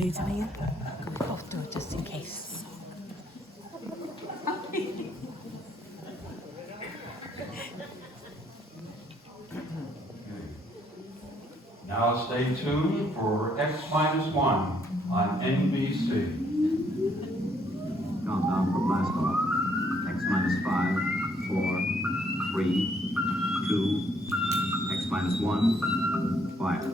pay to me? I'll do it just in case. Now stay tuned for X-1 on NBC. Countdown for blast off. X-5, 4, 3, 2, X-1, fire.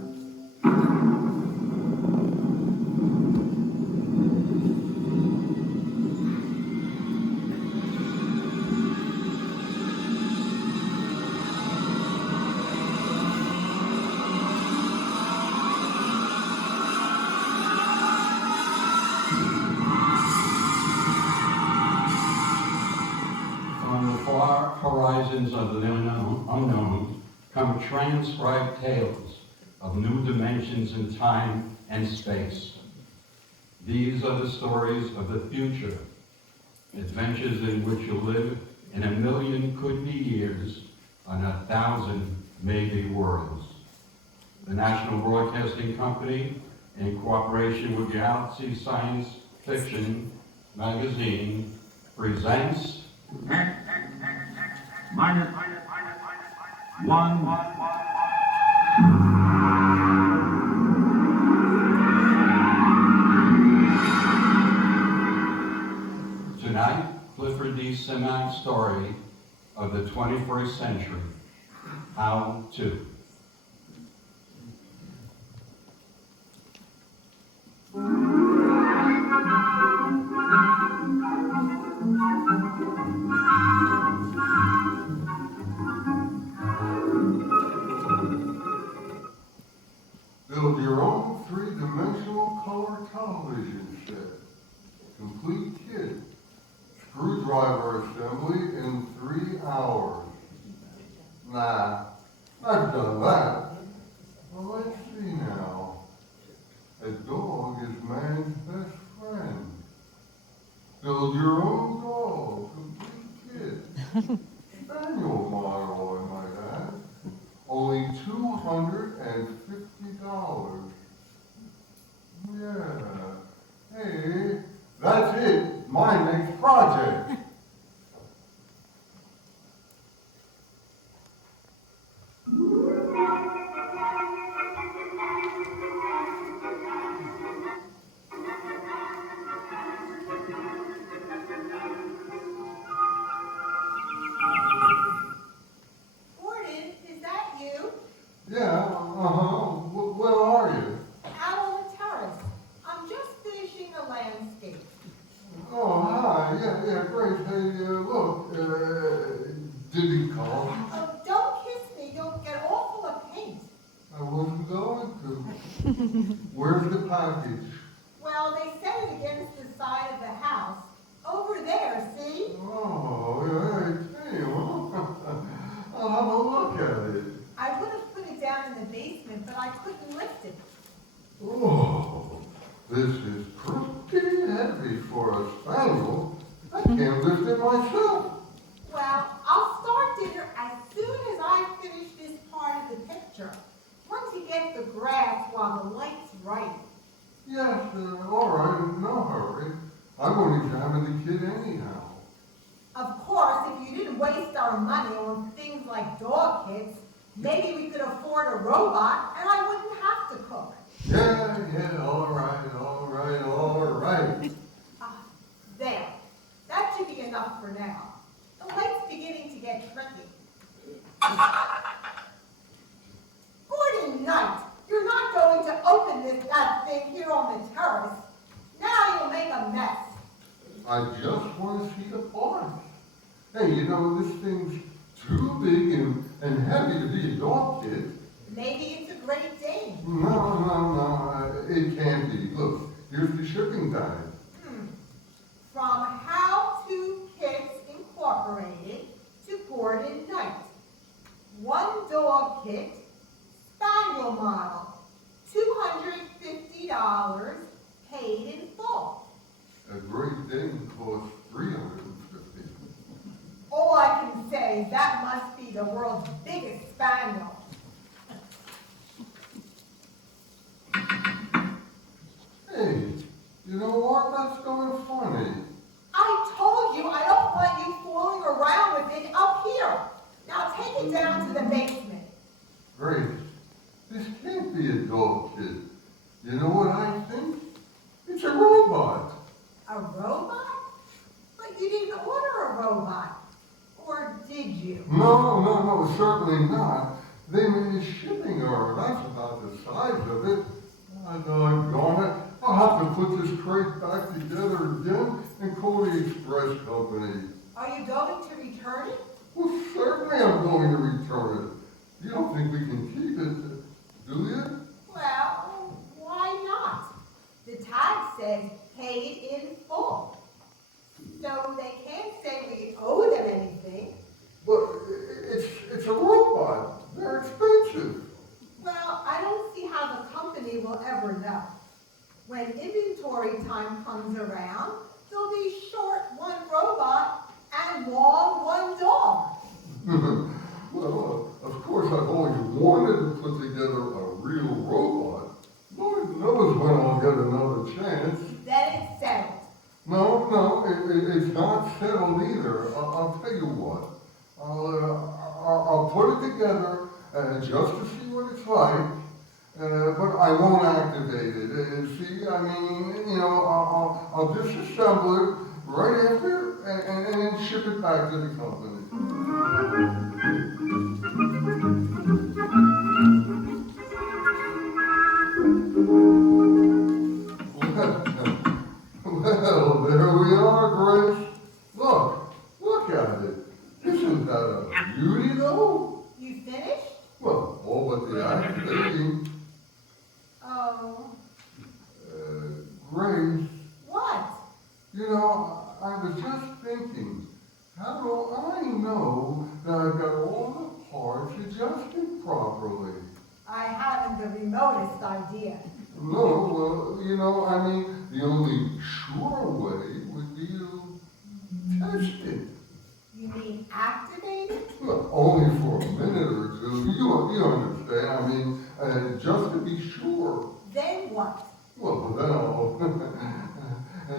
From the far horizons of the unknown come transcribed tales of new dimensions in time and space. These are the stories of the future, adventures in which you live in a million could-be years on 1,000 maybe worlds. The National Broadcasting Company, in cooperation with Galaxy Science Fiction magazine, presents Minus 1. Tonight, Clifford D. Simak's story of the 21st century, How To. Build your own three-dimensional color television set. Complete kit. Screwdriver assembly in 3 hours. Nah, I've done that. Well, let's see now. A dog is man's best friend. Build your own dog. Complete kit. Spaniel model, I might add. Only $250. Yeah. Hey, that's it. My next project. Gordon, is that you? Yeah, where are you? Out on the terrace. I'm just finishing a landscape. Oh, hi. Yeah, great. Hey, look, did he call? Oh, don't kiss me. You'll get all full of paint. I wasn't going to. Where's the package? Well, they set it against the side of the house. Over there, see? Oh, yeah, hey, well, I'll have a look at it. I would have put it down in the basement, but I couldn't lift it. Oh, this is pretty heavy for a spaniel. I can't lift it myself. Well, I'll start dinner as soon as I finish this part of the picture. Want to get the grass while the light's right. Yes, all right, no hurry. I'm going to examine the kid anyhow. Of course, if you didn't waste our money on things like dog kits, maybe we could afford a robot and I wouldn't have to cook. Yeah, all right. There. That should be enough for now. The light's beginning to get tricky. Gordon Knight, you're not going to open that thing here on the terrace. Now you'll make a mess. I just want to see the parts. Hey, you know, this thing's too big and heavy to be a dog kid. Maybe it's a Great Dane. No, it can't be. Look, here's the shipping guide. From How To Kits Incorporated to Gordon Knight. 1 dog kit, spaniel model, $250, paid in full. A Great Dane costs $350. All I can say, that must be the world's biggest spaniel. Hey, be a dog kid. You know what I think? It's a robot. A robot? But you didn't order a robot. Or did you? No, certainly not. They made a shipping order. That's about the size of it. Doggone it. I'll have to put this crate back together again and call the express company. Are you going to return it? Well, certainly I'm going to return it. You don't think we can keep it, do you? Well, why not? The tag says paid in full. So they can't say we owe them anything. But it's a robot. They're expensive. Well, I don't see how the company will ever know. When inventory time comes around, they'll be short one robot and long one dog. Well, of course I've always wanted to put together a real robot. Lord knows when I'll get another chance. Then it's settled. No, it's not settled either. I'll tell you what. I'll put it together just to see what it's like, but I won't activate it. See, I mean, you know, I'll disassemble it right after and then ship it back to the company. Well, there we are, Grace. Look at it. Isn't that a beauty, though? You finished? Well, all but the activating. Oh, Grace, what? you know, I was just thinking, how do I know that I've got all the parts adjusted properly? I haven't the remotest idea. No, you know, I mean, the only sure way would be to test it. You mean activated? Well, only for a minute or two. You understand? I mean, just to be sure. Then what? Well, then I'll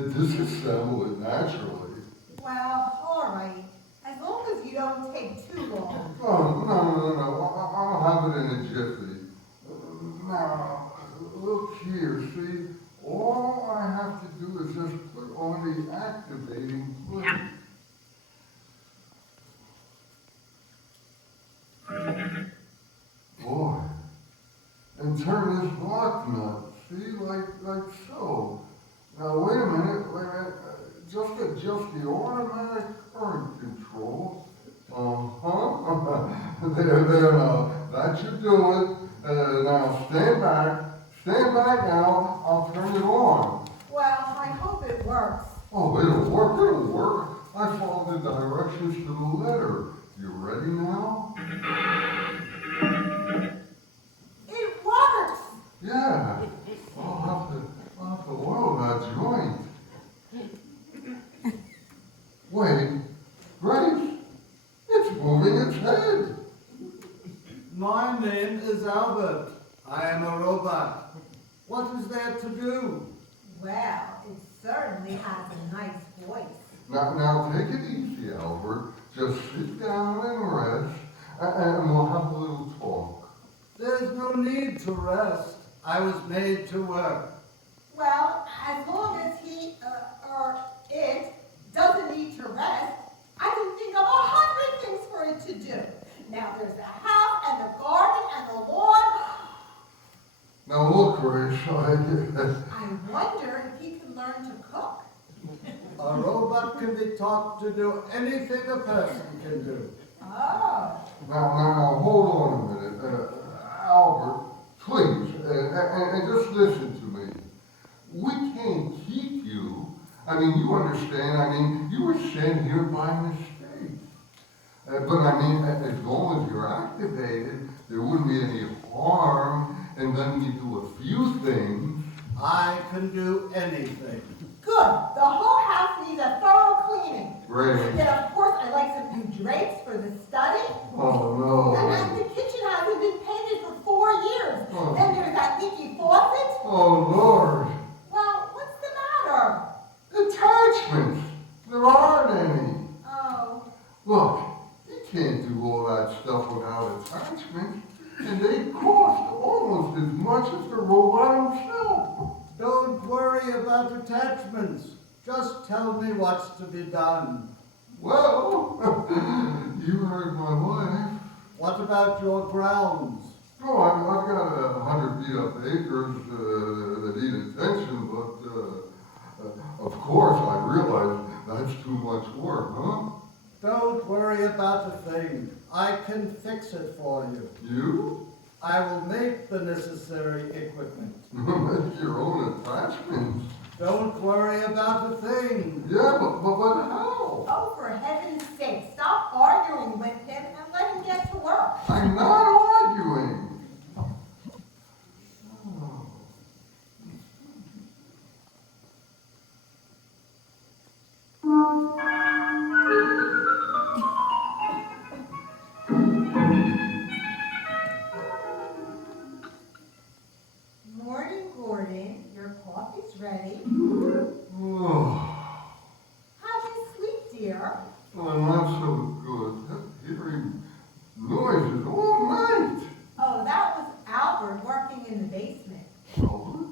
disassemble it naturally. Well, all right. As long as you don't take too long. Oh, no. I'll have it in a jiffy. Now, look here, see? All I have to do is just put on the activating plate. Boy, and turn this lock nut, see, like so. Now wait a minute, just adjust the automatic current control. There, now, that should do it. Now stand back now, I'll turn it on. Well, I hope it works. Oh, it'll work. I followed the directions to the letter. You ready now? It works! Yeah. I'll have to oil that joint. Wait, Grace, it's moving its head. My name is Albert. I am a robot. What is there to do? Well, it certainly has a nice voice. Now take it easy, Albert. Just sit down and rest, and we'll have a little talk. There's no need to rest. I was made to work. Well, as long as he, or it, doesn't need to rest, I can think of 100 things for it to do. Now there's the house, and the garden, and the lawn. Now look, Grace, I wonder if he can learn to cook. A robot can be taught to do anything a person can do. Oh. Now, hold on a minute. Albert, please, and just listen to me. We can't keep you. I mean, you understand, I mean, you were sent here by mistake. But I mean, as long as you're activated, there wouldn't be any harm in letting you do a few things. I can do anything. Good. The whole house needs a thorough cleaning. Great. Then, of course, I'd like some new drapes for the study. Oh, And no. the kitchen hasn't been painted for 4 years. Oh. Then there's that leaky faucet. Oh, Lord. Well, what's the matter? Attachments. There aren't any. Oh. Look, you can't do all that stuff without attachments. And they cost almost as much as the robot himself. Don't worry about attachments. Just tell me what's to be done. Well, you heard my wife. What about your grounds? Oh, I've got 100 feet up acres that need attention, but of course I realize that's too much work, huh? Don't worry about the thing. I can fix it for you. You? I will make the necessary equipment. That's your own attachments. Don't worry about the thing. Yeah, but how? Oh, for heaven's sake, stop arguing with him and let him get to work. I'm not arguing. Morning, Gordon. Your coffee's ready. Oh, How'd you sleep, dear? well, not so good. Hearing noises all night. Oh, that was Albert working in the basement. Albert?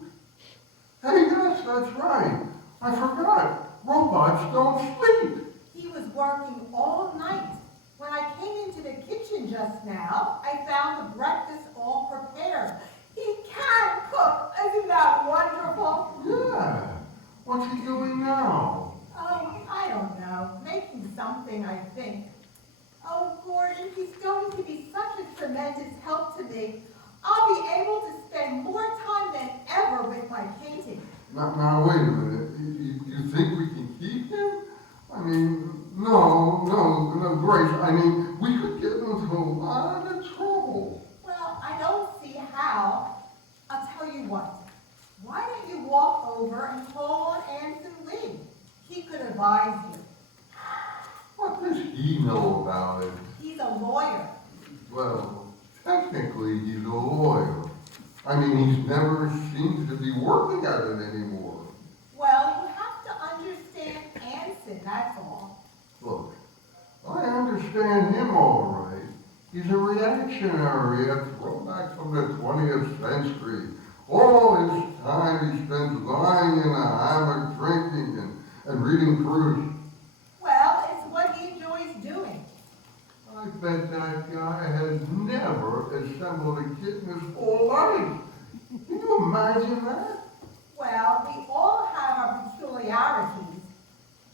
Hey, yes, that's right. I forgot. Robots don't sleep. He was working all night. When I came into the kitchen just now, I found the breakfast all prepared. He can cook. Isn't that wonderful? Yeah. What's he doing now? Oh, I don't know. Making something, I think. Oh, Gordon, he's going to be such a tremendous help to me. I'll be able to spend more time than ever with my painting. Now, wait a minute. You think we can keep him? I mean, no, Grace. I mean, we could get into a lot of trouble. Well, I don't see how. I'll tell you what. Why don't you walk over and call on Anson Lee? He could advise you. What does he know about it? He's a lawyer. Well, technically, he's a lawyer. I mean, he's never seemed to be working at it anymore. Well, you have to understand Anson, that's all. Look, I understand him all right. He's a reactionary, a throwback from the 20th century. All his time he spends lying in a hammock, drinking and reading proofs. Well, it's what he enjoys doing. I bet that guy has never assembled a kit in his whole life. Can you imagine that? Well, we all have our peculiarities.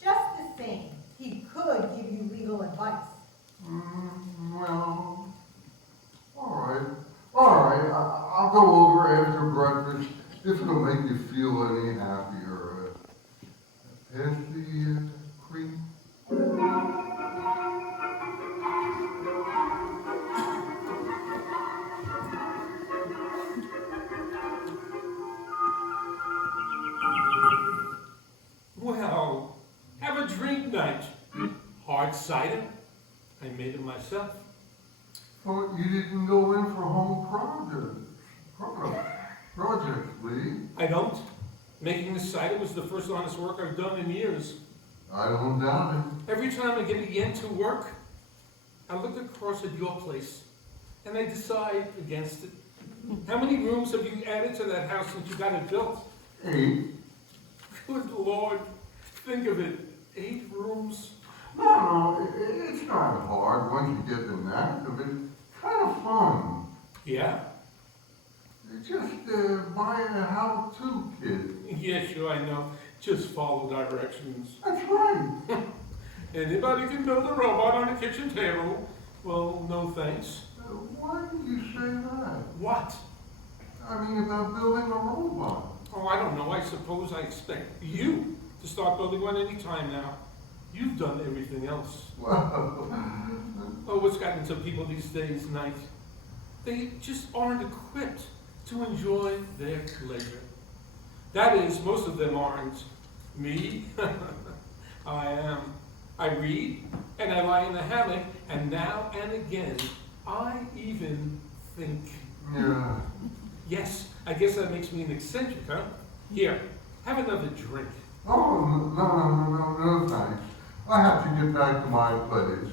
Just the same, he could give you legal advice. Well, all right. I'll go over after breakfast if it'll make you feel any happier. Pass the cream. Well, have a drink night. Hard cider. I made it myself. Thought you didn't go in for home projects, Lee. I don't. Making this cider was the first honest work I've done in years. I don't doubt it. Every time I get again to work, I look across at your place, and I decide against it. How many rooms have you added to that house since you got it built? 8. Good Lord, think of it, 8 rooms. No, it's not hard once you get the knack of it. It's kind of fun. Yeah? Just buying a how-to kit. Yeah, sure, I know. Just follow directions. That's right. Anybody can build a robot on a kitchen table. Well, no thanks. Why do you say that? What? I mean, about building a robot. Oh, I don't know. I suppose I expect you to start building one any time now. You've done everything else. Well, Oh, what's gotten into people these days, Knight? They just aren't equipped to enjoy their pleasure. That is, most of them aren't. Me? I am. I read, and I lie in the hammock, and now and again, I even think. yeah. Yes, I guess that makes me an eccentric, huh? Here, have another drink. Oh, no, thanks. I have to get back to my place.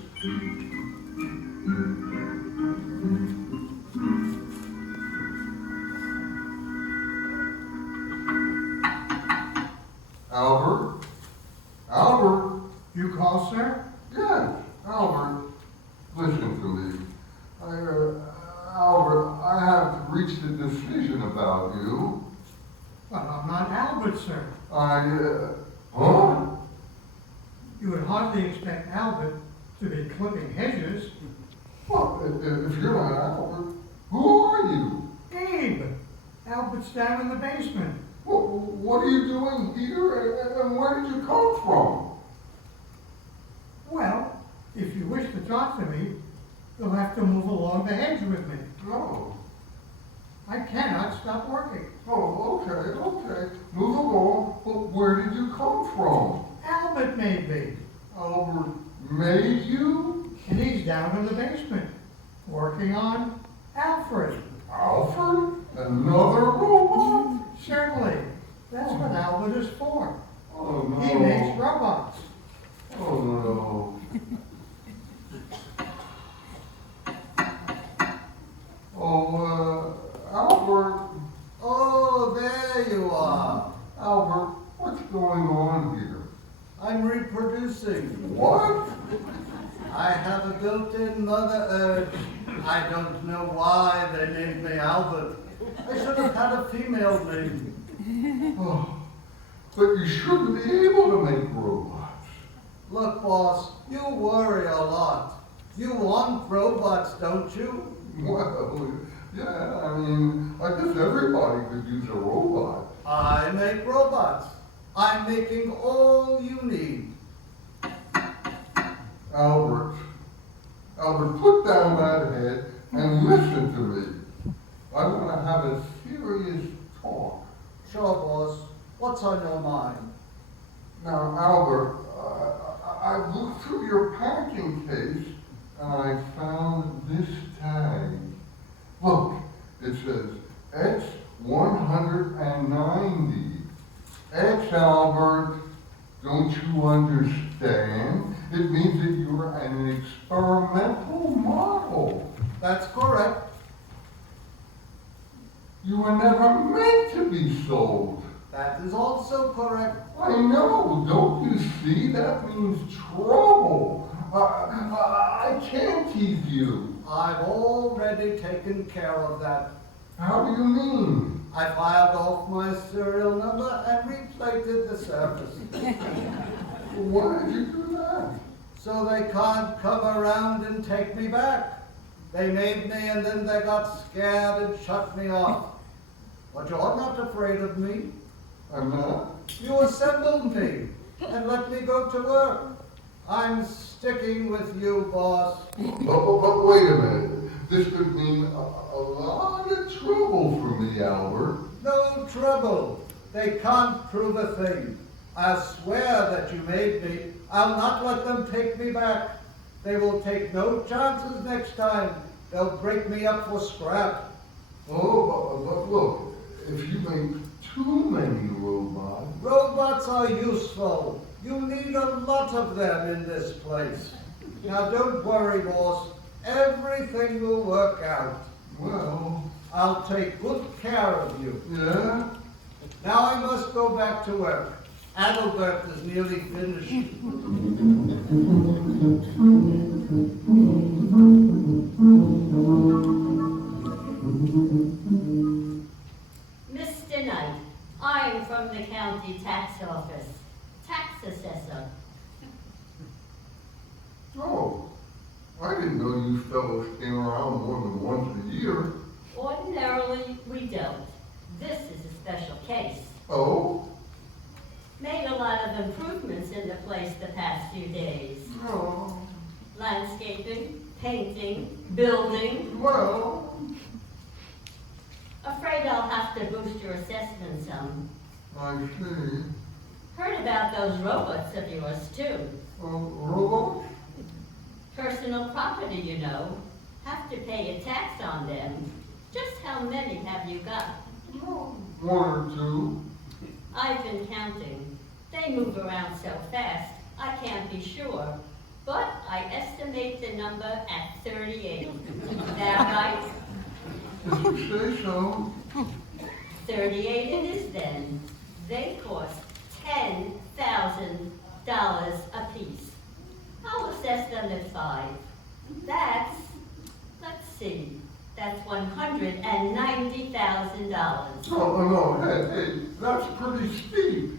Albert? Albert? You call, sir? Yes, Albert. Listen to me. Albert, I have reached a decision about you. Well, I'm not Albert, sir. Huh? You would hardly expect Albert to be clipping hedges. Well, if you're not Albert, who are you? Abe! Albert's down in the basement. Well, what are you doing here, and where did you come from? Well, if you wish to talk to me, you'll have to move along the hedge with me. No. I cannot stop working. Oh, okay. Move along, but where did you come from? Albert made me, Albert made you? and he's down in the basement, working on Alfred. Alfred? Another robot? Certainly, that's what Albert is for. Oh, no. He makes robots. Oh, no. Albert. Oh, there you are. Albert, what's going on here? I'm reproducing. What? I have a built-in mother urge. I don't know why they named me Albert. I should have had a female name. Oh, but you shouldn't be able to make robots. Look, boss, you worry a lot. You want robots, don't you? Well, yeah, I mean, I guess everybody could use a robot. I make robots. I'm making all you need. Albert, put down that head and listen to me. I want to have a serious talk. Sure, boss. What's on your mind? Now, Albert, I looked through your packing case and I found this tag. Look, it says X-190. X, Albert, don't you understand? It means that you're an experimental model. That's correct. You were never meant to be sold. That is also correct. I know, don't you see? That means trouble. I can't tease you. I've already taken care of that. How do you mean? I filed off my serial number and replated the surface. Why did you do that? So they can't come around and take me back. They made me and then they got scared and shut me off. But you're not afraid of me. I'm not? You assembled me and let me go to work. I'm sticking with you, boss. But wait a minute. This could mean a lot of trouble for me, Albert. No trouble. They can't prove a thing. I swear that you made me. I'll not let them take me back. They will take no chances next time. They'll break me up for scrap. Oh, but look, if you make too many robots. Robots are useful. You need a lot of them in this place. Now don't worry, boss. Everything will work out. Well, I'll take good care of you. yeah? Now I must go back to work. Adalbert is nearly finished. Mr. Knight, I'm from the county tax office, tax assessor. Oh, I didn't know you fellows came around more than once a year. Ordinarily, we don't. This is a special case. Oh? Made a lot of improvements in the place the past few days. Oh. Landscaping, painting, building. Well, Afraid I'll have to boost your assessment some. I see. Heard about those robots of yours, too. Robots? Personal property, you know. Have to pay a tax on them. Just how many have you got? One or two. I've been counting. They move around so fast, I can't be sure. But I estimate the number at 38. Is that right? If you say so. 38 it is then. They cost $10 $10,000 apiece. I'll assess them at 5. That's, let's see, that's $190,000. Oh, no, hey, that's pretty steep.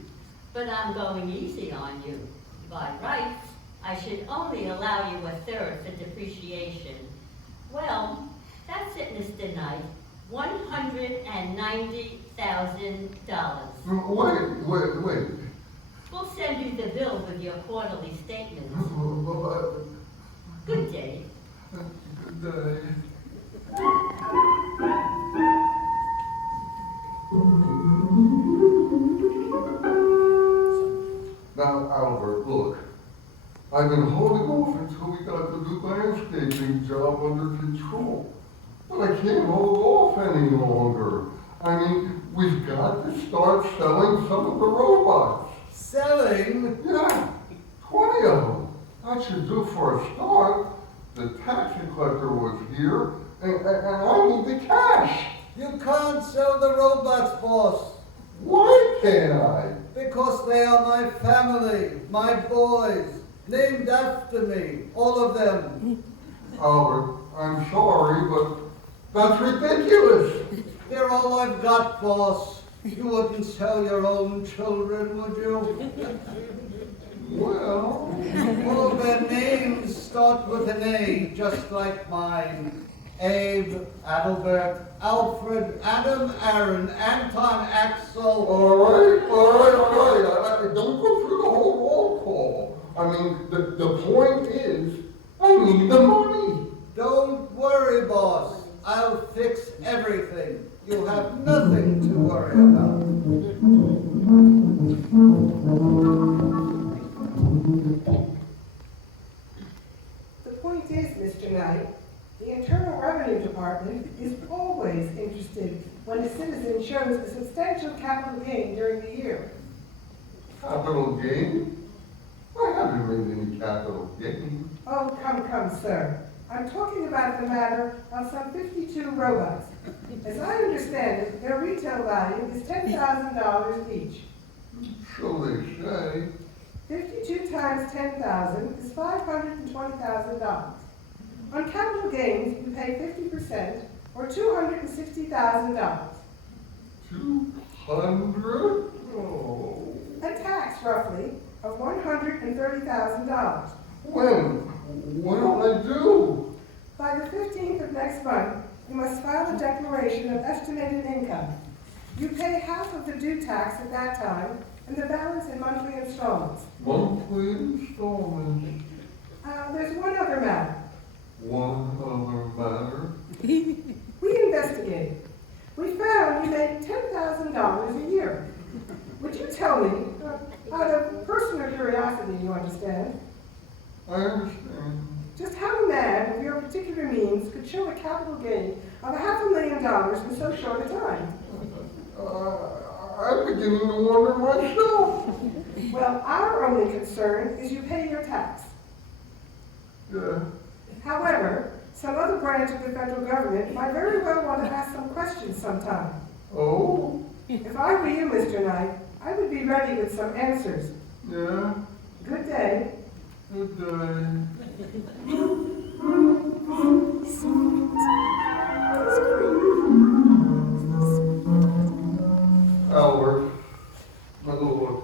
But I'm going easy on you. By rights, I should only allow you a third for depreciation. Well, that's it, Mr. Knight. $190,000. Wait. We'll send you the bill with your quarterly statements. Good day. Good day. Now, Albert, look. I've been holding off until we got the new landscaping job under control. But I can't hold off any longer. I mean, we've got to start selling some of the robots. Selling? Yeah, 20 of them. That should do for a start. The tax collector was here, and I need the cash. You can't sell the robots, boss. Why can't I? Because they are my family, my boys, named after me, all of them. Albert, I'm sorry, but that's ridiculous. They're all I've got, boss. You wouldn't sell your own children, would you? Well, All of their names start with an A, just like mine. Abe, Adalbert, Alfred, Adam, Aaron, Anton, Axel. all right. Don't go through the whole roll call. I mean, the point is, I need the money. Don't worry, boss. I'll fix everything. You have nothing to worry about. The point is, Mr. Knight, the Internal Revenue Department is always interested when a citizen shows a substantial capital gain during the year. Capital gain? I haven't made any capital gain. Oh, come, sir. I'm talking about the matter of some 52 robots. As I understand it, their retail value is $10,000 each. So they say. 52 times 10,000 is $520,000. On capital gains, you pay 50%, or $260,000. 200? Oh. A tax, roughly, of $130,000. When? What'll I do? By the 15th of next month, you must file a declaration of estimated income. You pay half of the due tax at that time, and the balance in monthly installments. Monthly installments. There's one other matter. One other matter. We investigated. We found you make $10,000 a year. Would you tell me, out of personal curiosity, you understand, I understand. just how a man of your particular means could show a capital gain of $500,000 in so short a time? I'm beginning to wonder myself. Well, our only concern is you pay your tax. Yeah. However, some other branch of the federal government might very well want to ask some questions sometime. Oh? If I were you, Mr. Knight, I would be ready with some answers. Yeah. Good day. Good day. Albert, my lord,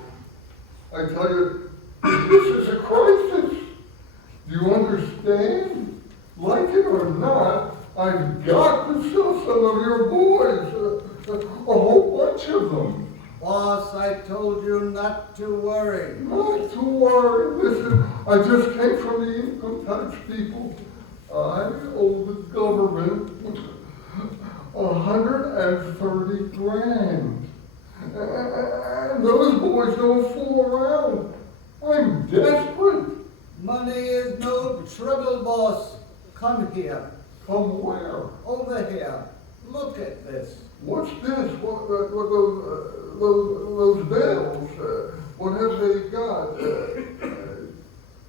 I tell you, this is a crisis. Do you understand? Like it or not, I've got to sell some of your boys, a whole bunch of them. Boss, I told you not to worry. Not to worry. Listen, I just came from the income tax people. I owe the government $130,000. And those boys don't fool around. I'm desperate. Money is no trouble, boss. Come here. Come where? Over here. Look at this. What's this? What those bills? What have they got?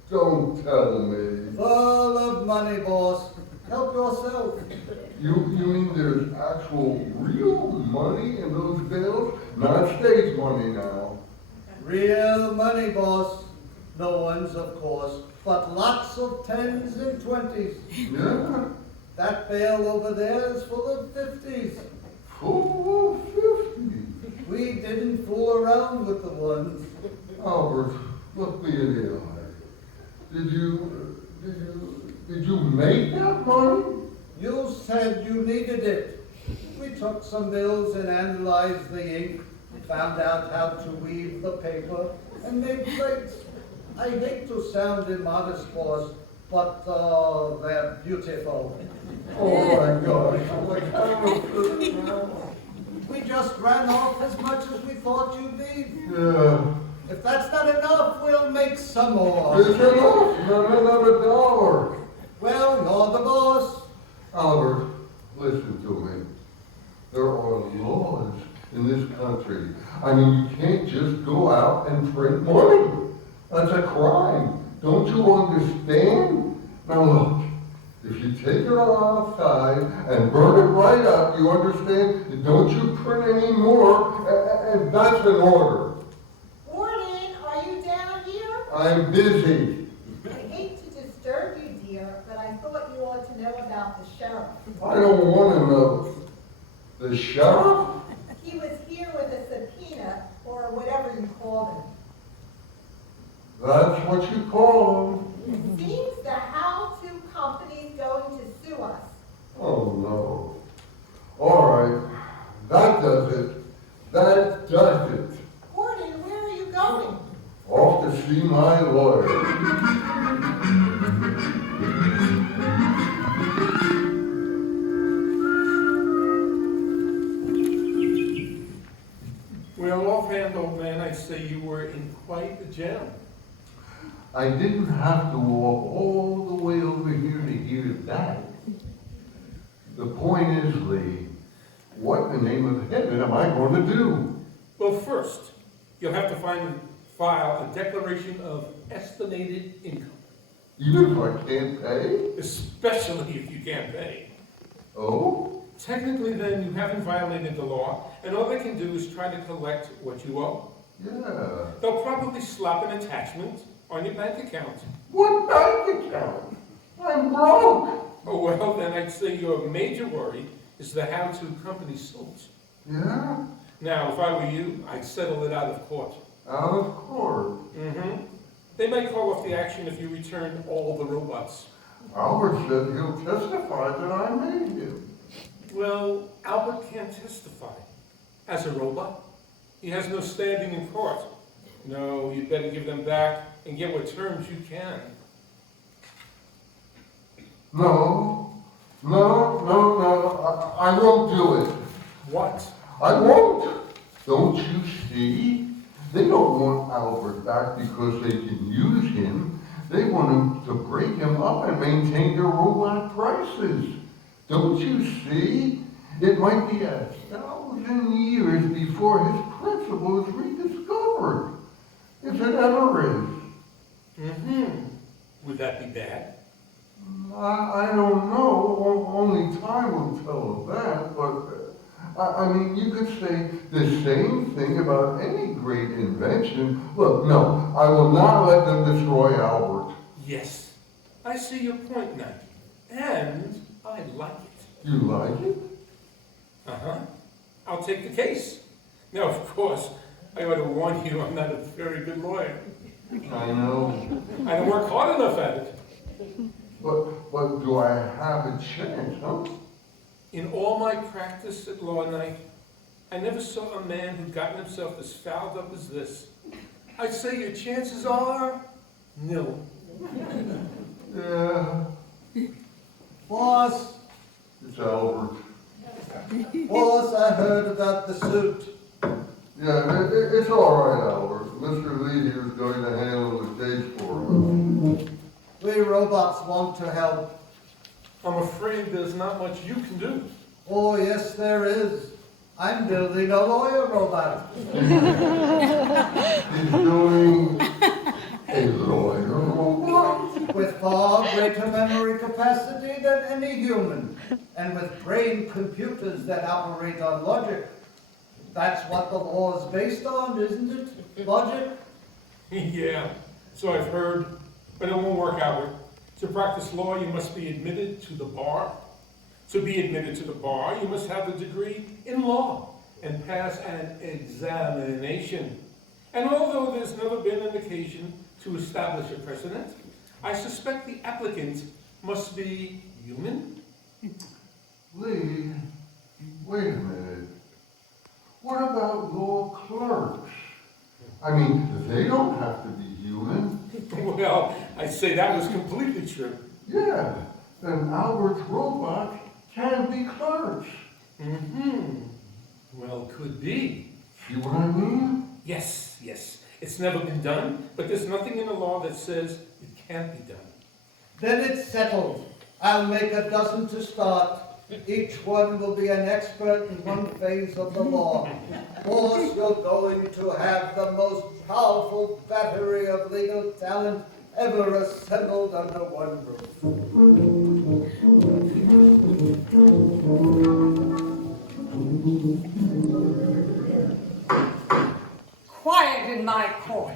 Don't tell me. Full of money, boss. Help yourself. You mean there's actual real money in those bills? Not stage money now. Real money, boss. No ones, of course, but lots of 10s and 20s. Yeah? That bale over there is full of 50s. Full of 50. We didn't fool around with the ones. Albert, look me in the eye. Did you make that money? You said you needed it. We took some bills and analyzed the ink, found out how to weave the paper, and made plates. I hate to sound immodest, boss, but they're beautiful. Oh my gosh. We just ran off as much as we thought you'd need. Yeah. If that's not enough, we'll make some more. It's enough. Not another dollar. Well, you're the boss. Albert, listen to me. There are laws in this country. I mean, you can't just go out and print money. That's a crime. Don't you understand? Now look, if you take it all outside and burn it right up, you understand? Don't you print any more, and that's an order. Gordon, are you down here? I'm busy. I hate to disturb you, dear, but I thought you ought to know about the sheriff. I don't want to know. The sheriff? He was here with a subpoena, or whatever you called him. That's what you call him. It seems the how-to company's going to sue us. Oh, no. All right. That does it. That does it. Gordon, where are you going? Off to see my lawyer. Well, offhand, old man, I'd say you were in quite a jam. I didn't have to walk all the way over here to hear that. The point is, Lee, what in the name of heaven am I going to do? Well, first, you'll have to file a declaration of estimated income, Even if I can't pay? especially if you can't pay. Oh? Technically, then, you haven't violated the law, and all they can do is try to collect what you owe. Yeah. They'll probably slap an attachment on your bank account. What bank account? I'm broke. Oh, well, then I'd say your major worry is the how-to company suit. Yeah? Now, if I were you, I'd settle it out of court. Out of court. Mm-hmm. They might call off the action if you return all the robots. Albert said he'll testify that I made him. Well, Albert can't testify. As a robot, he has no standing in court. No, you'd better give them back and get what terms you can. No, I won't do it. What? I won't. Don't you see? They don't want Albert back because they can use him. They want him to break him up and maintain their robot prices. Don't you see? It might be 1,000 years before his principle is rediscovered. If it ever is. Mm-hmm. Would that be bad? I don't know. Only time will tell that. But, I mean, you could say the same thing about any great invention. Look, no, I will not let them destroy Albert. Yes. I see your point now. And I like it. You like it? Uh-huh. I'll take the case. Now, of course, I ought to warn you I'm not a very good lawyer. I know. I don't work hard enough at it. But do I have a chance, huh? In all my practice at law night, I never saw a man who'd gotten himself as fouled up as this. I'd say your chances are nil. Yeah, Boss, it's Albert. boss, I heard about the suit. Yeah, it's all right, Albert. Mr. Lee here is going to handle the case for us. We robots want to help. I'm afraid there's not much you can do. Oh, yes, there is. I'm building a lawyer robot. He's doing a lawyer robot. With far greater memory capacity than any human, and with brain computers that operate on logic. That's what the law is based on, isn't it? Logic? Yeah, so I've heard, but it won't work out. To practice law, you must be admitted to the bar. To be admitted to the bar, you must have a degree in law and pass an examination. And although there's never been an occasion to establish a precedent, I suspect the applicant must be human. Lee, wait a minute. What about law clerks? I mean, they don't have to be human. Well, I'd say that was completely true. Yeah, then Albert's robots can be clerks. Well, could be. See what I mean? Yes, yes. It's never been done, but there's nothing in the law that says it can't be done. Then it's settled. I'll make a dozen to start. Each one will be an expert in one phase of the law. Boss, you're going to have the most powerful battery of legal talent ever assembled under one roof. Quiet in my court.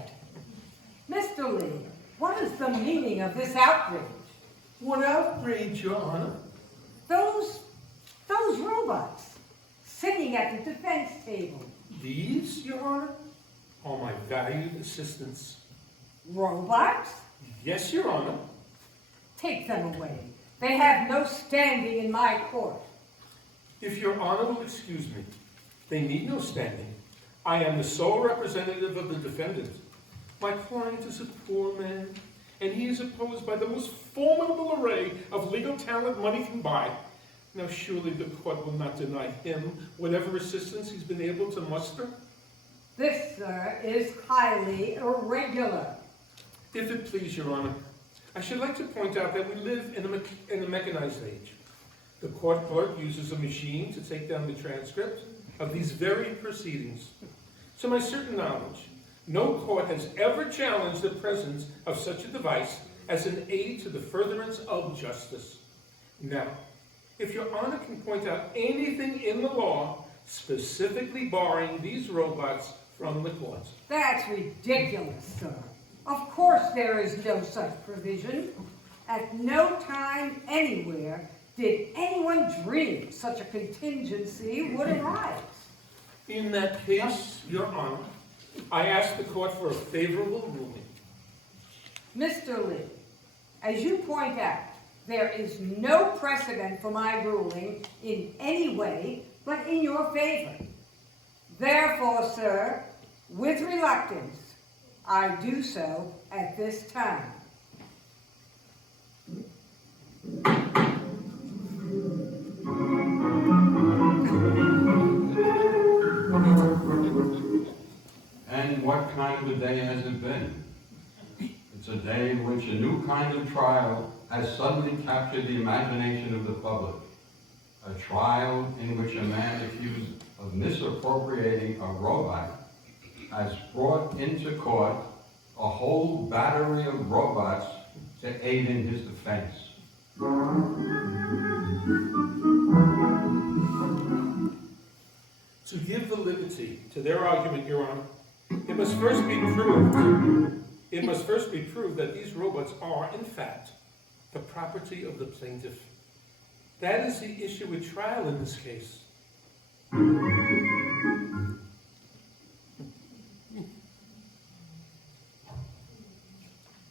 Mr. Lee, what is the meaning of this outrage? What outrage, Your Honor? Those robots sitting at the defense table. These, Your Honor, are my valued assistants. Robots? Yes, Your Honor. Take them away. They have no standing in my court. If Your Honor will excuse me, they need no standing. I am the sole representative of the defendant. My client is a poor man, and he is opposed by the most formidable array of legal talent money can buy. Now, surely the court will not deny him whatever assistance he's been able to muster? This, sir, is highly irregular. If it please, Your Honor, I should like to point out that we live in a mechanized age. The court clerk uses a machine to take down the transcript of these very proceedings. To my certain knowledge, no court has ever challenged the presence of such a device as an aid to the furtherance of justice. Now, if Your Honor can point out anything in the law specifically barring these robots from the court. That's ridiculous, sir. Of course there is no such provision. At no time, anywhere, did anyone dream such a contingency would arise. In that case, Your Honor, I ask the court for a favorable ruling. Mr. Lee, as you point out, there is no precedent for my ruling in any way but in your favor. Therefore, sir, with reluctance, I do so at this time. And what kind of a day has it been? It's a day in which a new kind of trial has suddenly captured the imagination of the public. A trial in which a man accused of misappropriating a robot has brought into court a whole battery of robots to aid in his defense. To give validity to their argument, Your Honor, it must first be proved that these robots are, in fact, the property of the plaintiff. That is the issue at trial in this case.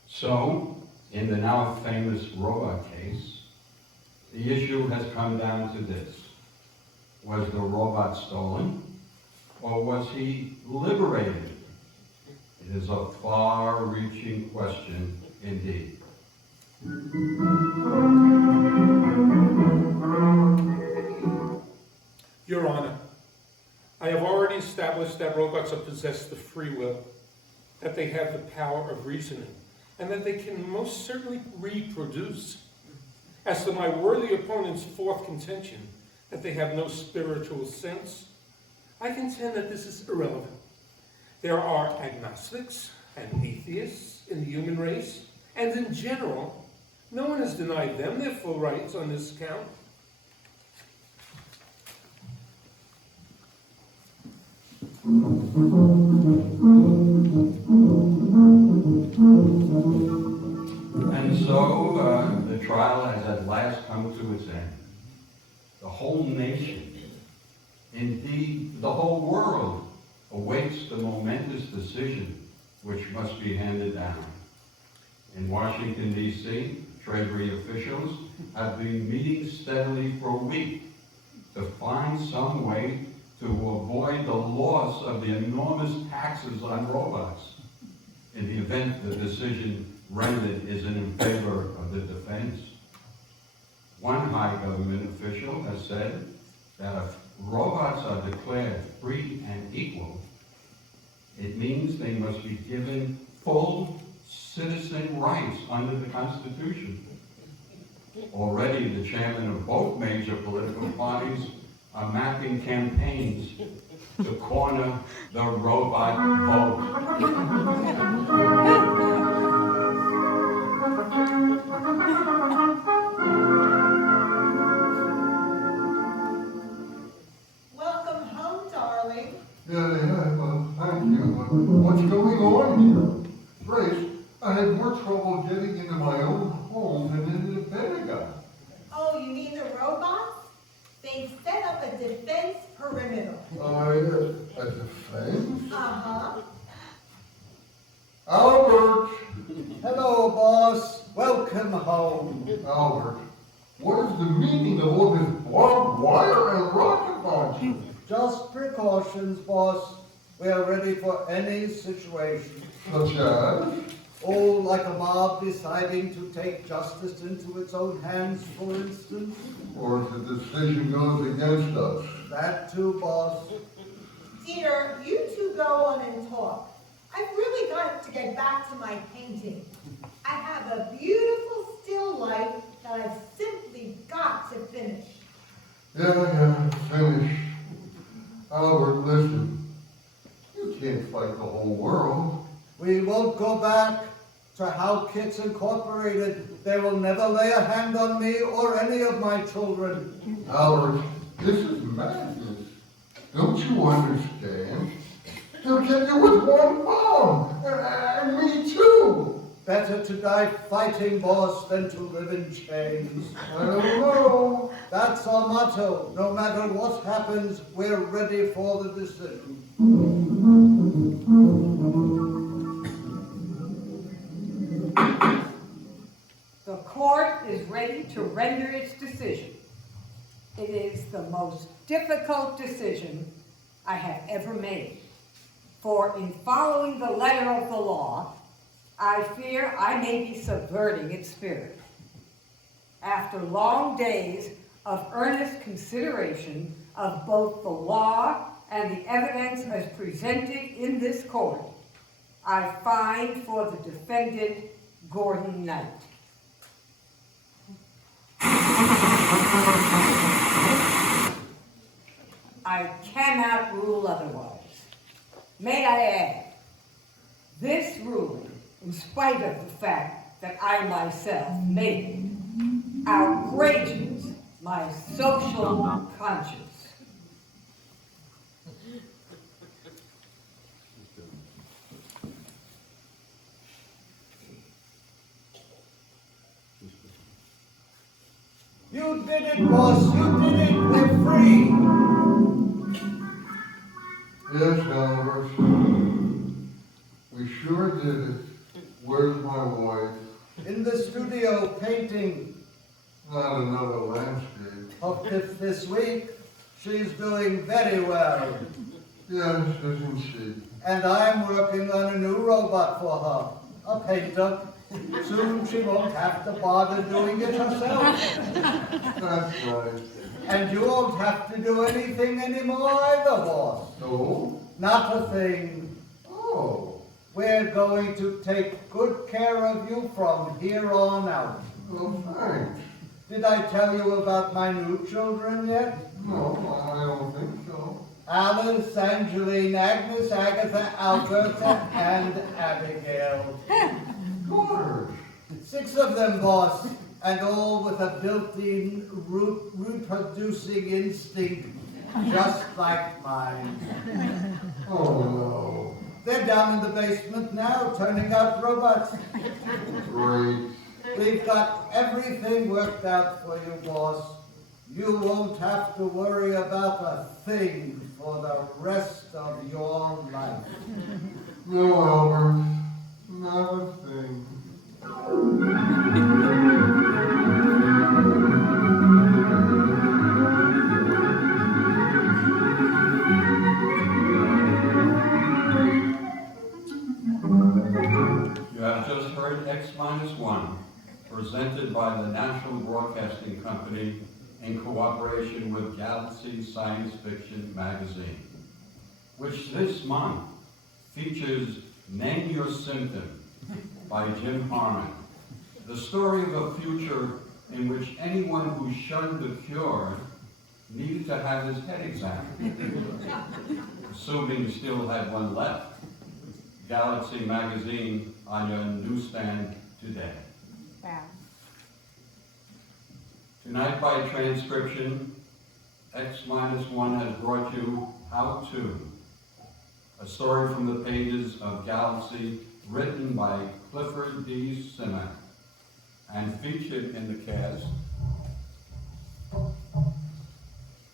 So, in the now famous robot case, the issue has come down to this. Was the robot stolen, or was he liberated? It is a far-reaching question indeed. Your Honor, I have already established that robots are possessed of free will, that they have the power of reasoning, and that they can most certainly reproduce. As to my worthy opponent's fourth contention, that they have no spiritual sense, I contend that this is irrelevant. There are agnostics and atheists in the human race, and in general, no one has denied them their full rights on this account. And so the trial has at last come to its end. The whole nation, indeed the whole world, awaits the momentous decision which must be handed down. In Washington, D.C., Treasury officials have been meeting steadily for a week to find some way to avoid the loss of the enormous taxes on robots in the event the decision rendered is in favor of the defense. One high government official has said that if robots are declared free and equal, it means they must be given full citizen rights under the Constitution. Already the chairman of both major political parties are mapping campaigns to corner the robot vote. Welcome home, darling. Yeah, well, thank you. What's going on here? Grace, I had more trouble getting into my own home than in the Pentagon. Oh, you mean the robots? They've set up a defense perimeter. A defense? Uh-huh. Albert! Hello, boss. Welcome home. Albert, what is the meaning of all this barbed wire and rocket launchers? Just precautions, boss. We are ready for any situation. Such as? Oh, like a mob deciding to take justice into its own hands, for instance. Or if the decision goes against us. That too, boss. Dear, you two go on and talk. I've really got to get back to my painting. I have a beautiful still life that I've simply got to finish. Yeah, finish. Albert, listen. You can't fight the whole world. We won't go back to How Kids Incorporated. They will never lay a hand on me or any of my children. Albert, this is madness. Don't you understand? They'll get you with one bomb. And me too. Better to die fighting, boss, than to live in chains. I don't know. That's our motto. No matter what happens, we're ready for the decision. The court is ready to render its decision. It is the most difficult decision I have ever made. For in following the letter of the law, I fear I may be subverting its spirit. After long days of earnest consideration of both the law and the evidence as presented in this court, I find for the defendant Gordon Knight. I cannot rule otherwise. May I add, this ruling, in spite of the fact that I myself made it, outrages my social conscience. You did it, boss. You did it. We're free. Yes, Albert. We sure did it. Where's my wife? In the studio, painting. Not another landscape. Up this week. She's doing very well. Yes, isn't she? And I'm working on a new robot for her. A painter. Soon she won't have to bother doing it herself. That's right. And you won't have to do anything anymore either, boss. No? Not a thing. Oh. We're going to take good care of you from here on out. Well, thanks. Did I tell you about my new children yet? No, I don't think so. Alice, Angeline, Agnes, Agatha, Alberta, and Abigail. Daughters. 6 of them, boss, and all with a built-in reproducing instinct, just like mine. Oh, They're down in the basement now, turning out robots. Great. We've got everything worked out for you, boss. You won't have to worry about a thing for the rest of your life. No, Albert, not a thing. You have just heard X-1, presented by the National Broadcasting Company in cooperation with Galaxy Science Fiction Magazine, which this month features Name Your Symptom by Jim Harmon, the story of a future in which anyone who shunned the cure needed to have his head examined. Assuming you still had one left, Galaxy Magazine on your newsstand today. Wow. Tonight, by transcription, X-1 has brought you How To, a story from the pages of Galaxy, written by Clifford D. Simak, and featured in the cast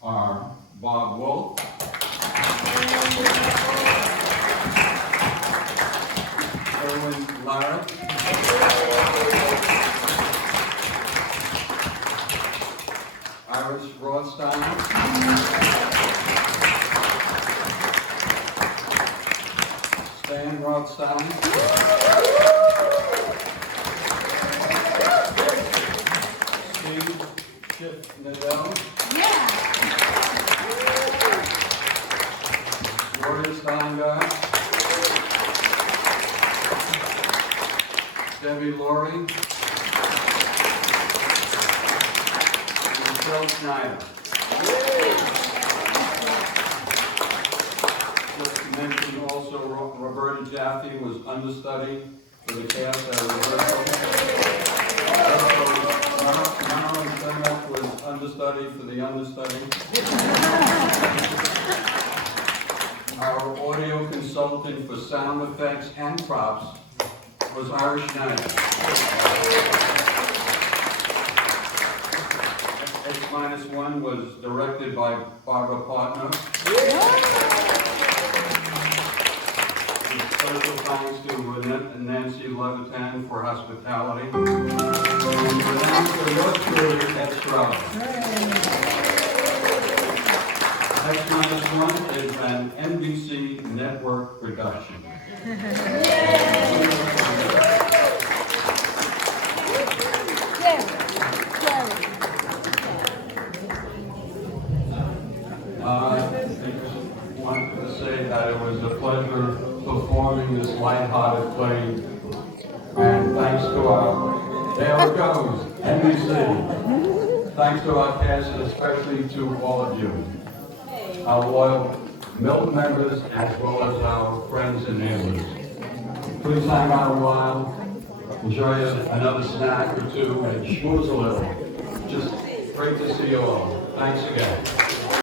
are Bob Wolf, Erwin Larrick, Iris Rothstein, Stan Rothstein, Steve Chip Nadell, Gloria Steingart, Debbie Laurie, Michelle Schneider. Just to mention also, Roberta Jaffe was understudy for the cast at rehearsal. Marilyn Simek was understudy for the understudy. Our audio consultant for sound effects and props was Irish Schneider. X-1 was directed by Barbara Partner. Special thanks to Nancy Levitan for hospitality. And thanks to your crew at Stroud. X-1 is an NBC network production. I wanted to say that it was a pleasure performing this lighthearted play. And thanks to our, there it goes, NBC. Thanks to our cast and especially to all of you, our loyal Milton members as well as our friends and neighbors. Please hang out a while, enjoy another snack or two, and schmooze a little. Just great to see you all. Thanks again.